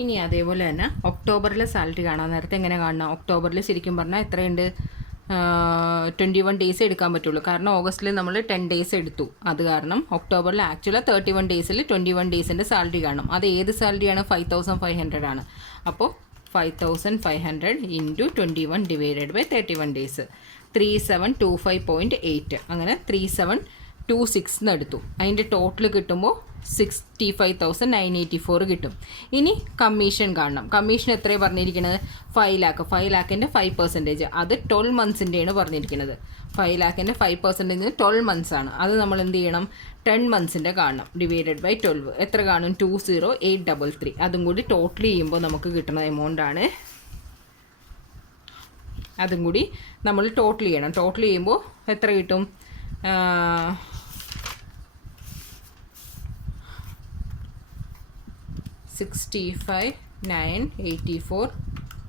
ഇനി അതേപോലെ തന്നെ ഒക്ടോബറിലെ സാലറി കാണാം. നേരത്തെ എങ്ങനെ കാണണം? ഒക്ടോബറിൽ ശരിക്കും പറഞ്ഞാൽ എത്രയുണ്ട്? 21 ഡേയ്സ് എടുക്കാൻ പറ്റുള്ളൂ. കാരണം ഓഗസ്റ്റിൽ നമ്മൾ 10 ഡേയ്സ് എടുത്തു. അത് കാരണം ഒക്ടോബറിൽ ആക്ച്വലി 31 ഡേയ്സിൽ 21 ഡേയ്സിൻ്റെ സാലറി കാണണം. അത് ഏത് സാലറിയാണ്? 5500 ആണ്. അപ്പോൾ 5500 ഇൻറ്റു 21 ഡിവൈഡഡ് ബൈ 31 ഡേയ്സ് 3725.8. അങ്ങനെ 3726 എന്നെടുത്തു. അതിൻ്റെ ടോട്ടൽ കിട്ടുമ്പോൾ 65,984 കിട്ടും. ഇനി കമ്മീഷൻ കാണണം. കമ്മീഷൻ എത്രയാണ് പറഞ്ഞിരിക്കുന്നത്? 5 ലാക്ക്. 5 ലാക്കിൻ്റെ 5%. അത് 12 മന്ത്സിൻ്റെയാണ് പറഞ്ഞിരിക്കുന്നത്. 5 ലാക്കിൻ്റെ 5% 12 മന്ത്സ് ആണ്. അത് നമ്മൾ എന്ത് ചെയ്യണം? 10 മന്ത്സിൻ്റെ കാണണം. ഡിവൈഡഡ് ബൈ 12 എത്ര കാണും? 20833. അതും കൂടി ടോട്ടൽ ചെയ്യുമ്പോൾ നമുക്ക് കിട്ടുന്ന എമൗണ്ട് ആണ്. അതും കൂടി നമ്മൾ ടോട്ടൽ ചെയ്യണം. ടോട്ടൽ ചെയ്യുമ്പോൾ എത്ര കിട്ടും? 65,984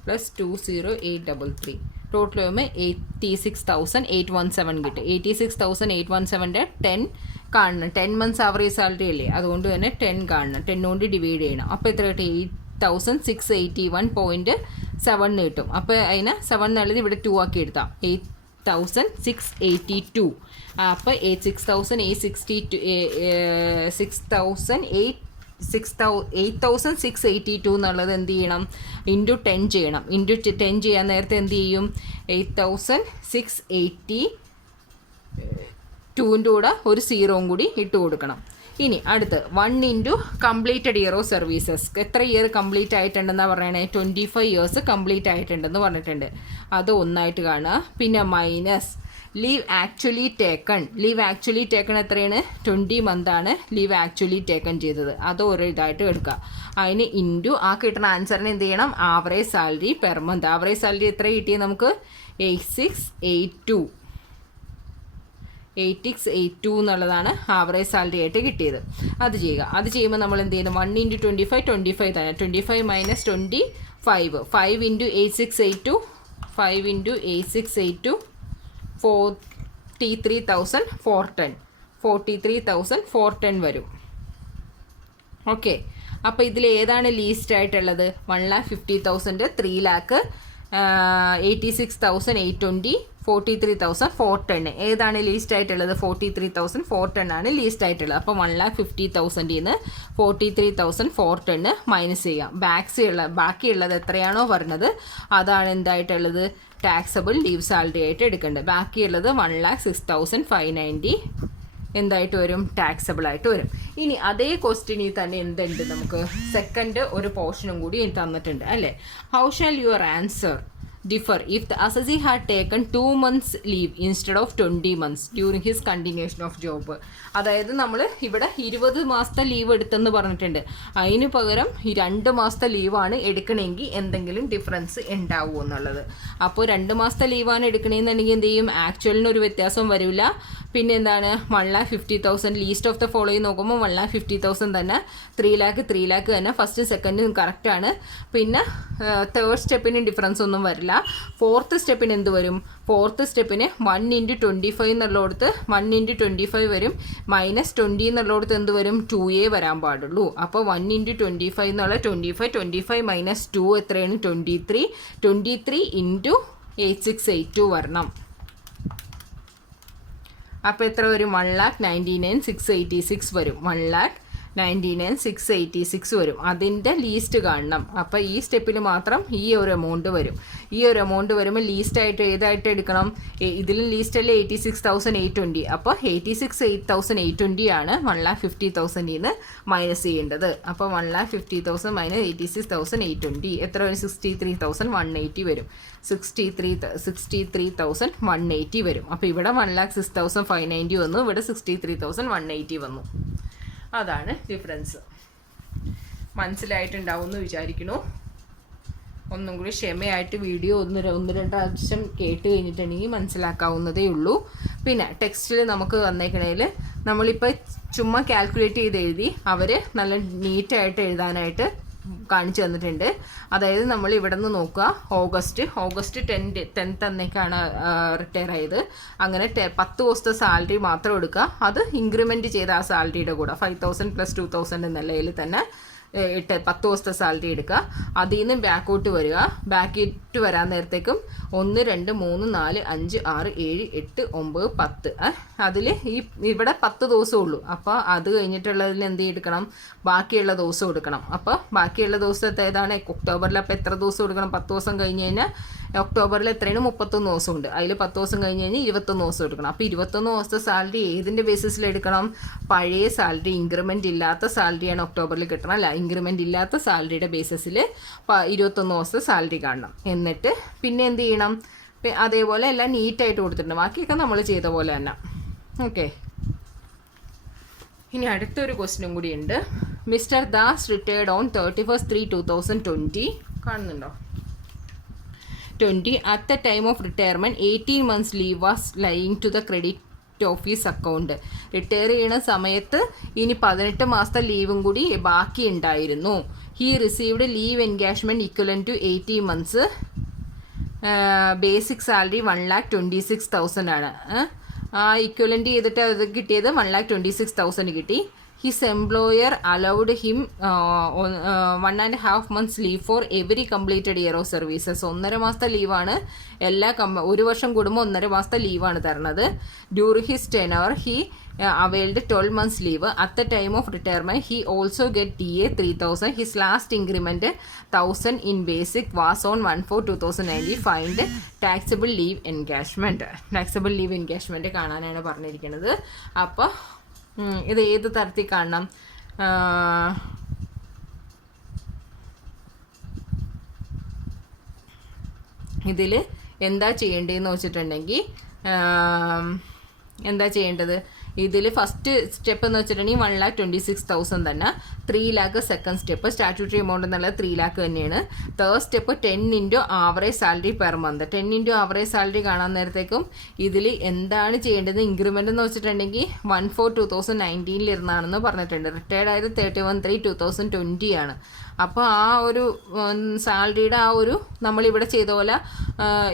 പ്ലസ് 20833 ടോട്ടൽ ചെയ്യുമ്പോൾ 86,817 കിട്ടും. 86,817 10 കാണണം. 10 മന്ത്സ് ആവറേജ് സാലറി അല്ലേ, അതുകൊണ്ട് തന്നെ 10 കാണണം. 10 കൊണ്ട് ഡിവൈഡ് ചെയ്യണം. അപ്പോൾ എത്ര കിട്ടും? 8,681.7 കിട്ടും. അപ്പോൾ അതിന് 7 എന്നുള്ളത് ഇവിടെ 2 ആക്കി എടുത്താം. 8,682. അപ്പോൾ 8,682 എന്നുള്ളത് എന്ത് ചെയ്യണം? ഇൻറ്റു 10 ചെയ്യണം. ഇൻറ്റു 10 ചെയ്യാൻ നേരത്തെ എന്ത് ചെയ്യും? 8,682ൻ്റെ കൂടെ ഒരു 0 കൂടി ഇട്ട് കൊടുക്കണം. ഇനി അടുത്ത് 1 into completed year of services. എത്ര ഇയർ കംപ്ലീറ്റ് ആയിട്ടുണ്ടെന്നാണ് പറയണേ? 25 ഇയേഴ്സ് കംപ്ലീറ്റ് ആയിട്ടുണ്ടെന്ന് പറഞ്ഞിട്ടുണ്ട്. അത് ഒന്നായിട്ട് കാണുക. പിന്നെ minus leave actually taken. Leave actually taken എത്രയാണ്? 20 മന്താണ് ലീവ് ആക്ച്വലി ടേക്കൺ ചെയ്തത്. അത് ഒരു ഇതായിട്ട് എടുക്കുക. അതിന് ഇൻറ്റു ആ കിട്ടുന്ന ആൻസറിന് എന്ത് ചെയ്യണം? Average salary per month. Average salary എത്ര കിട്ടിയത് നമുക്ക്? 8682 എന്നുള്ളതാണ് ആവറേജ് സാലറി ആയിട്ട് കിട്ടിയത്. അത് ചെയ്യുക. അത് ചെയ്യുമ്പോൾ നമ്മൾ എന്ത് ചെയ്യുന്നു? 1 ഇൻറ്റു 25 25 തന്നെ. 25 മൈനസ് 25 5 ഇൻറ്റു 8682 5 ഇൻറ്റു 8682 43,410 43,410 വരും. ഓക്കെ. അപ്പോൾ ഇതിൽ ഏതാണ് ലീസ്റ്റ് ആയിട്ടുള്ളത്? 1,50,000 3 ലാക്ക് 86,820 43,410. ഏതാണ് ലീസ്റ്റ് ആയിട്ടുള്ളത്? 43,410 ആണ് ലീസ്റ്റ് ആയിട്ടുള്ളത്. അപ്പോൾ 1,50,000 നിന്ന് 43,410 മൈനസ് ചെയ്യാം. ബാക്കിയുള്ളത് എത്രയാണോ പറഞ്ഞത് അതാണ് എന്തായിട്ടുള്ളത്? ടാക്സബിൾ ലീവ് സാലറി ആയിട്ട് എടുക്കേണ്ടത്. ബാക്കിയുള്ളത് 1,06,590 എന്തായിട്ട് വരും? ടാക്സബിൾ ആയിട്ട് വരും. ഇനി അതേ ക്വസ്റ്റ്യനിൽ തന്നെ എന്തുണ്ട്? നമുക്ക് സെക്കൻഡ് ഒരു പോർഷനും കൂടി തന്നിട്ടുണ്ട് അല്ലേ? How shall your answer differ if the assessee had taken 2 months leave instead of 20 months during his continuation of job. അതായത് നമ്മൾ ഇവിടെ 20 മാസത്തെ ലീവ് എടുത്തെന്ന് പറഞ്ഞിട്ടുണ്ട്. അതിന് പകരം 2 മാസത്തെ ലീവാണ് എടുക്കണമെങ്കിൽ എന്തെങ്കിലും ഡിഫറൻസ് ഉണ്ടാവുമോ എന്നുള്ളത്. അപ്പോൾ 2 മാസത്തെ ലീവാണ് എടുക്കണമെന്നുണ്ടെങ്കിൽ എന്ത് ചെയ്യും? ആക്ച്വലിന് ഒരു വ്യത്യാസം വരില്ല. പിന്നെ എന്താണ്? 1,50,000 ലീസ്റ്റ് ഓഫ് ദ ഫോളോയിങ് നോക്കുമ്പോൾ 1,50,000 തന്നെ. 3 ലാക്ക് തന്നെ. ഫസ്റ്റ് സെക്കൻഡും കറക്റ്റാണ്. പിന്നെ തേർഡ് സ്റ്റെപ്പിന് ഡിഫറൻസ് ഒന്നും വരില്ല. ഫോർത്ത് സ്റ്റെപ്പിന് എന്ത് വരും? ഫോർത്ത് സ്റ്റെപ്പിന് 1 ഇൻറ്റു 25 എന്നുള്ളടത്ത് 1 ഇൻറ്റു 25 വരും. മൈനസ് 20 എന്നുള്ളടത്ത് എന്ത് വരും? 2A വരാൻ പാടുള്ളൂ. അപ്പോൾ 1 ഇൻറ്റു 25 എന്നുള്ള 25 മൈനസ് 2 എത്രയാണ്? 23 ഇൻറ്റു 8682 വരണം. അപ്പോൾ എത്ര വരും? 1,99,686 വരും. 1,99,686 വരും. അതിൻ്റെ ലീസ്റ്റ് കാണണം. അപ്പോൾ ഈ സ്റ്റെപ്പിൽ മാത്രം ഈ ഒരു എമൗണ്ട് വരും. ഈ ഒരു എമൗണ്ട് വരുമ്പോൾ ലീസ്റ്റായിട്ട് ഏതായിട്ട് എടുക്കണം? ഇതിലും ലീസ്റ്റല്ലേ 86,820. അപ്പോൾ 86,820 ആണ് 1,50,000 നിന്ന് മൈനസ് ചെയ്യേണ്ടത്. അപ്പോൾ 1,50,000 മൈനസ് 86,820 എത്ര വരും? 63,180 വരും. 63,180 വരും. അപ്പോൾ ഇവിടെ 1,06,590 വന്നു. ഇവിടെ 63,180 വന്നു. അതാണ് ഡിഫറൻസ്. മനസ്സിലായിട്ടുണ്ടാവും എന്ന് വിചാരിക്കുന്നു. ഒന്നും കൂടി ക്ഷമയായിട്ട് വീഡിയോ ഒന്ന് രണ്ട് പ്രാവശ്യം കേട്ട് കഴിഞ്ഞിട്ടുണ്ടെങ്കിൽ മനസ്സിലാക്കാവുന്നതേ ഉള്ളൂ. പിന്നെ ടെക്സ്റ്റിൽ നമുക്ക് വന്നേക്കണേൽ നമ്മളിപ്പോൾ ചുമ്മാ കാൽക്കുലേറ്റ് ചെയ്ത് എഴുതി അവർ നല്ല നീറ്റായിട്ട് എഴുതാനായിട്ട് കാണിച്ചു തന്നിട്ടുണ്ട്. അതായത് നമ്മൾ ഇവിടെ നിന്ന് നോക്കുക, ഓഗസ്റ്റ് 10th അന്നേക്കാണ് റിട്ടയർ ആയത്. അങ്ങനെ 10 ദിവസത്തെ സാലറി മാത്രം എടുക്കുക. അത് ഇൻക്രിമെൻറ്റ് ചെയ്ത ആ സാലറിയുടെ കൂടെ 5,000 + 2,000 എന്ന നിലയിൽ തന്നെ 10 ദിവസത്തെ സാലറി എടുക്കുക, അതിൽ നിന്ന് ബാക്കോട്ട് വരിക. ബാക്കിട്ട് വരാൻ നേരത്തേക്കും 1 2 3 4 5 6 7 8 9 10 അതിൽ ഇവിടെ 10 ദിവസമേ ഉള്ളൂ. അപ്പോൾ അത് കഴിഞ്ഞിട്ടുള്ളതിൽ എന്ത് എടുക്കണം, ബാക്കിയുള്ള ദിവസം എടുക്കണം. അപ്പോൾ ബാക്കിയുള്ള ദിവസത്തെ ഏതാണ് ഒക്ടോബറിൽ. അപ്പോൾ എത്ര ദിവസം എടുക്കണം, 10 ദിവസം കഴിഞ്ഞ് കഴിഞ്ഞാൽ ഒക്ടോബറിൽ എത്രയാണ് 31 ദിവസമുണ്ട്, അതിൽ 10 ദിവസം കഴിഞ്ഞ് കഴിഞ്ഞാൽ 21 ദിവസം എടുക്കണം. അപ്പോൾ 21 ദിവസത്തെ സാലറി ഏതിൻ്റെ ബേസിസിൽ എടുക്കണം, പഴയ സാലറി ഇൻക്രിമെൻ്റ് ഇല്ലാത്ത സാലറിയാണ് ഒക്ടോബറിൽ കിട്ടണം അല്ല, ഇൻക്രിമെൻ്റ് ഇല്ലാത്ത സാലറിയുടെ ബേസിസിൽ 21 ദിവസത്തെ സാലറി കാണണം. എന്നിട്ട് പിന്നെ എന്ത് ചെയ്യണം, അതേപോലെ എല്ലാം നീറ്റായിട്ട് കൊടുത്തിട്ടുണ്ട്, ബാക്കിയൊക്കെ നമ്മൾ ചെയ്ത പോലെ തന്നെ. ഓക്കെ, ഇനി അടുത്തൊരു ക്വസ്റ്റ്യനും കൂടി ഉണ്ട്. മിസ്റ്റർ ദാസ് റിട്ടയർഡ് ഓൺ 31/3/2020 കാണുന്നുണ്ടോ, 20 at the time of retirement 18 months leave was lying to the credit office account. Retire ചെയ്യുന്ന സമയത്ത് ഇനി 18 മാസത്തെ ലീവും കൂടി ബാക്കി ഉണ്ടായിരുന്നു. He received leave engagement equivalent to 18 months. Basic salary 1,26,000 ആണ്. ആ ഇക്വലൻ്റ് ചെയ്തിട്ട് അത് കിട്ടിയത് 1,26,000 കിട്ടി. His employer allowed him 1.5 months leave for every completed year of services. 1.5 മാസത്തെ ലീവാണ് ഒരു വർഷം കൂടുമ്പോൾ 1.5 മാസത്തെ ലീവാണ് തരുന്നത്. During his tenor he availed 12 months leave. At the time of retirement he also get DA 3,000. His last increment 1,000 in basic was on 1/4/2019. Find taxable leave encashment. Taxable leave encashment കാണാനാണ് പറഞ്ഞിരിക്കുന്നത്. അപ്പോൾ ഇത് ഏത് തരത്തിൽ കാണണം, ഇതിൽ എന്താ ചെയ്യേണ്ടതെന്ന് വെച്ചിട്ടുണ്ടെങ്കിൽ എന്താ ചെയ്യേണ്ടത്, ഇതിൽ ഫസ്റ്റ് സ്റ്റെപ്പ് എന്ന് വെച്ചിട്ടുണ്ടെങ്കിൽ 1,26,000 തന്നെ. 3 lakh second step, statutory amount എന്നുള്ളത് 3 lakh തന്നെയാണ്. Third step 10 into average salary per month. 10 into average salary കാണാൻ നേരത്തേക്കും ഇതിൽ എന്താണ് ചെയ്യേണ്ടത്, ഇൻക്രിമെൻ്റ് എന്ന് വെച്ചിട്ടുണ്ടെങ്കിൽ 1/4/2019 ഇരുന്നാണെന്ന് പറഞ്ഞിട്ടുണ്ട്. റിട്ടയർഡ് ആയത് 31/3/2020 ആണ്. അപ്പോൾ ആ ഒരു സാലറിയുടെ ആ ഒരു നമ്മളിവിടെ ചെയ്ത പോലെ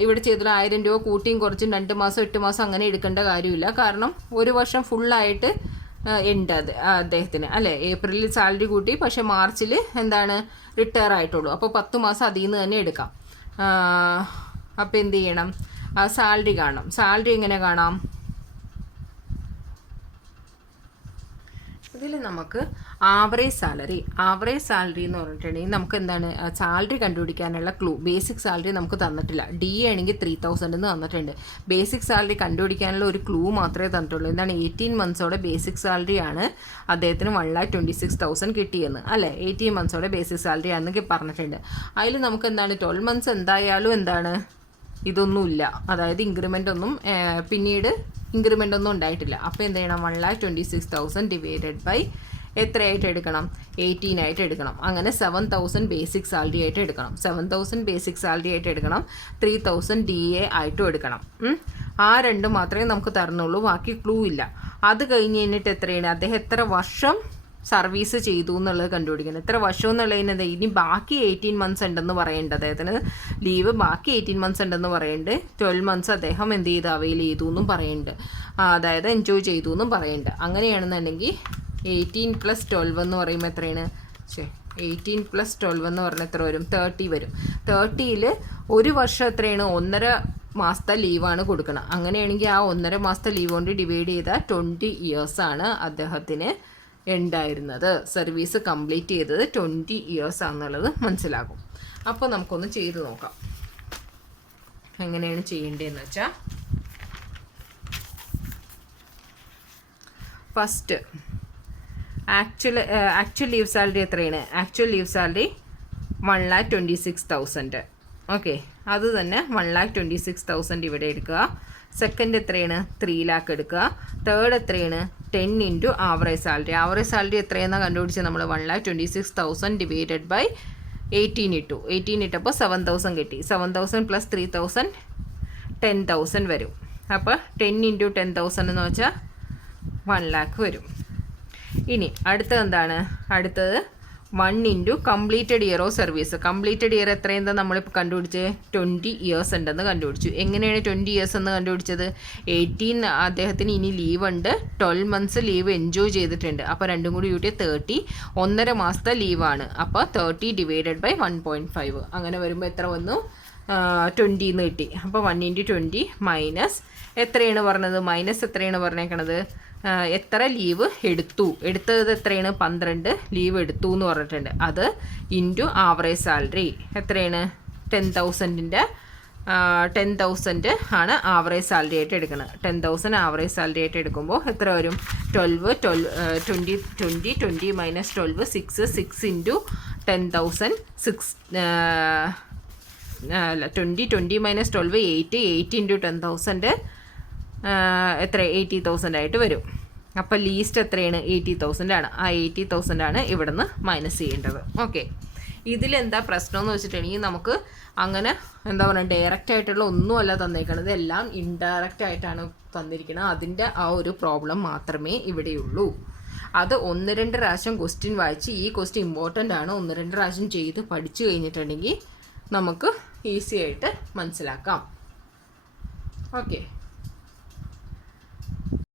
1,000 രൂപ കൂട്ടിയും കുറച്ചും 2 മാസം 8 മാസം അങ്ങനെ എടുക്കേണ്ട കാര്യമില്ല. കാരണം ഒരു വർഷം ഫുള്ളായിട്ട് ഉണ്ട് അദ്ദേഹത്തിന് അല്ലേ. ഏപ്രിലിൽ സാലറി കൂട്ടി, പക്ഷേ മാർച്ചിൽ എന്താണ് റിട്ടയർ ആയിട്ടുള്ളൂ. അപ്പോൾ 10 മാസം അതിൽ നിന്ന് തന്നെ എടുക്കാം. അപ്പോൾ എന്ത് ചെയ്യണം, സാലറി കാണണം. സാലറി എങ്ങനെ കാണാം, ഇതിൽ നമുക്ക് ആവറേജ് സാലറി എന്ന് പറഞ്ഞിട്ടുണ്ടെങ്കിൽ നമുക്ക് എന്താണ് സാലറി കണ്ടുപിടിക്കാനുള്ള ക്ലൂ. ബേസിക് സാലറി നമുക്ക് തന്നിട്ടില്ല. ഡി ആണെങ്കിൽ 3,000 എന്ന് തന്നിട്ടുണ്ട്. ബേസിക് സാലറി കണ്ടുപിടിക്കാനുള്ള ഒരു ക്ലൂ മാത്രമേ തന്നിട്ടുള്ളൂ. എന്താണ് 18 monthsോടെ ബേസിക് സാലറിയാണ് അദ്ദേഹത്തിന് 1,26,000 കിട്ടിയെന്ന് അല്ലേ. 18 monthsോടെ ബേസിക് സാലറി ആണെന്ന് പറഞ്ഞിട്ടുണ്ട്. അതിൽ നമുക്ക് എന്താണ് 12 months എന്തായാലും എന്താണ് ഇതൊന്നുമില്ല, അതായത് ഇൻക്രിമെൻ്റ് ഒന്നും പിന്നീട് ഇൻക്രിമെൻ്റ് ഒന്നും ഉണ്ടായിട്ടില്ല. അപ്പോൾ എന്ത് ചെയ്യണം, 1,26,000 ഡിവൈഡഡ് ബൈ എത്രയായിട്ട് എടുക്കണം, 18 ആയിട്ട് എടുക്കണം. അങ്ങനെ 7,000 ബേസിക് സാലറി ആയിട്ട് എടുക്കണം. 7,000 ബേസിക് സാലറി ആയിട്ട് എടുക്കണം. 3,000 DA ആയിട്ടും എടുക്കണം. ആ രണ്ടും മാത്രമേ നമുക്ക് തരുന്നുള്ളൂ, ബാക്കി ക്ലൂ ഇല്ല. അത് കഴിഞ്ഞ് കഴിഞ്ഞിട്ട് എത്രയാണ്, അദ്ദേഹം എത്ര വർഷം സർവീസ് ചെയ്തു എന്നുള്ളത് കണ്ടുപിടിക്കണം. എത്ര വർഷം എന്നുള്ളതിന് ഇനി ബാക്കി 18 months ഉണ്ടെന്ന് പറയുന്നുണ്ട്. അദ്ദേഹത്തിന് ലീവ് ബാക്കി 18 months ഉണ്ടെന്ന് പറയുന്നുണ്ട്. 12 months അദ്ദേഹം എന്ത് ചെയ്ത് അവൈൽ ചെയ്തു എന്നും പറയുന്നുണ്ട്, അതായത് എൻജോയ് ചെയ്തു എന്നും പറയുന്നുണ്ട്. അങ്ങനെയാണെന്നുണ്ടെങ്കിൽ 18 + 12 എന്ന് പറയുമ്പോൾ എത്രയാണ്, 18 + 12 എന്ന് പറഞ്ഞാൽ എത്ര വരും, 30 വരും. 30ൽ ഒരു വർഷം എത്രയാണ്, 1.5 മാസത്തെ ലീവാണ് കൊടുക്കണം. അങ്ങനെയാണെങ്കിൽ ആ 1.5 മാസത്തെ ലീവ് കൊണ്ട് ഡിവൈഡ് ചെയ്താൽ 20 years ആണ് അദ്ദേഹത്തിന് ഉണ്ടായിരുന്നത്. സർവീസ് കംപ്ലീറ്റ് ചെയ്തത് 20 years ആണെന്നുള്ളത് മനസ്സിലാകും. അപ്പോൾ നമുക്കൊന്ന് ചെയ്ത് നോക്കാം എങ്ങനെയാണ് ചെയ്യേണ്ടതെന്ന് വെച്ചാൽ. ഫസ്റ്റ് ആക്ച്വൽ ലീവ് സാലറി എത്രയാണ്, ആക്ച്വൽ ലീവ് സാലറി 1,26,000. ഓക്കെ, അത് തന്നെ 1,26,000 ഇവിടെ എടുക്കുക. സെക്കൻഡ് എത്രയാണ്, 3 lakh എടുക്കുക. തേർഡ് എത്രയാണ്, 10 into average salary. Average salary എത്രയെന്നാണ് കണ്ടുപിടിച്ചത് നമ്മൾ, 1,26,000 ഡിവൈഡഡ് ബൈ 18 ഇട്ടു. 18 ഇട്ടപ്പോൾ 7,000 കിട്ടി. 7,000 + 3,000 10,000 വരും. അപ്പോൾ 10 into 10,000 എന്ന് വെച്ചാൽ 1 lakh വരും. ഇനി അടുത്തത് എന്താണ്, അടുത്തത് 1 into completed year of service. Completed year എത്രയെന്താ നമ്മളിപ്പോൾ കണ്ടുപിടിച്ച് 20 ഇയേഴ്സ് ഉണ്ടെന്ന് കണ്ടുപിടിച്ചു. എങ്ങനെയാണ് 20 ഇയേഴ്സ് എന്ന് കണ്ടുപിടിച്ചത്? 18 അദ്ദേഹത്തിന് ഇനി ലീവ് ഉണ്ട്, 12 മന്ത്സ് ലീവ് എൻജോയ് ചെയ്തിട്ടുണ്ട്. അപ്പോൾ രണ്ടും കൂടി കൂട്ടിയ 30, 1.5 മാസത്തെ ലീവാണ്. അപ്പോൾ 30 ഡിവൈഡഡ് ബൈ 1.5 അങ്ങനെ വരുമ്പോൾ എത്ര വന്നു? 20 എന്ന് കിട്ടി. അപ്പോൾ 1 ഇൻറ്റു 20 മൈനസ് എത്രയാണ് പറഞ്ഞത്? മൈനസ് എത്രയാണ് പറഞ്ഞേക്കണത്? എത്ര ലീവ് എടുത്തത് എത്രയാണ്? 12 ലീവ് എടുത്തു എന്ന് പറഞ്ഞിട്ടുണ്ട്. അത് ഇൻറ്റു ആവറേജ് സാലറി എത്രയാണ്? 10,000ൻ്റെ 10,000 ആണ് ആവറേജ് സാലറി ആയിട്ട് എടുക്കുന്നത്. 10,000 ആവറേജ് സാലറി ആയിട്ട് എടുക്കുമ്പോൾ എത്ര വരും? 20 മൈനസ് 12 6 ഇൻറ്റു 10,000 20 മൈനസ് 12 8 ഇൻറ്റു 10,000 എത്ര? 80,000 ആയിട്ട് വരും. അപ്പോൾ ലീസ്റ്റ് എത്രയാണ്? 80,000 ആണ്. ആ 80,000 ആണ് ഇവിടെ നിന്ന് മൈനസ് ചെയ്യേണ്ടത്. ഓക്കെ, ഇതിലെന്താ പ്രശ്നം എന്ന് വെച്ചിട്ടുണ്ടെങ്കിൽ നമുക്ക് അങ്ങനെ എന്താ പറയുക ഡയറക്റ്റ് ആയിട്ടുള്ള ഒന്നുമല്ല തന്നേക്കണത്, എല്ലാം ഇൻഡയറക്റ്റ് ആയിട്ടാണ് തന്നിരിക്കുന്നത്. അതിൻ്റെ ആ ഒരു പ്രോബ്ലം മാത്രമേ ഇവിടെയുള്ളൂ. അത് 1-2 പ്രാവശ്യം ക്വസ്റ്റ്യൻ വായിച്ച് ഈ ക്വസ്റ്റ്യൻ ഇമ്പോർട്ടൻ്റ് ആണ് 1-2 പ്രാവശ്യം ചെയ്ത് പഠിച്ചു കഴിഞ്ഞിട്ടുണ്ടെങ്കിൽ നമുക്ക് ഈസി ആയിട്ട് മനസ്സിലാക്കാം. ഓക്കെ.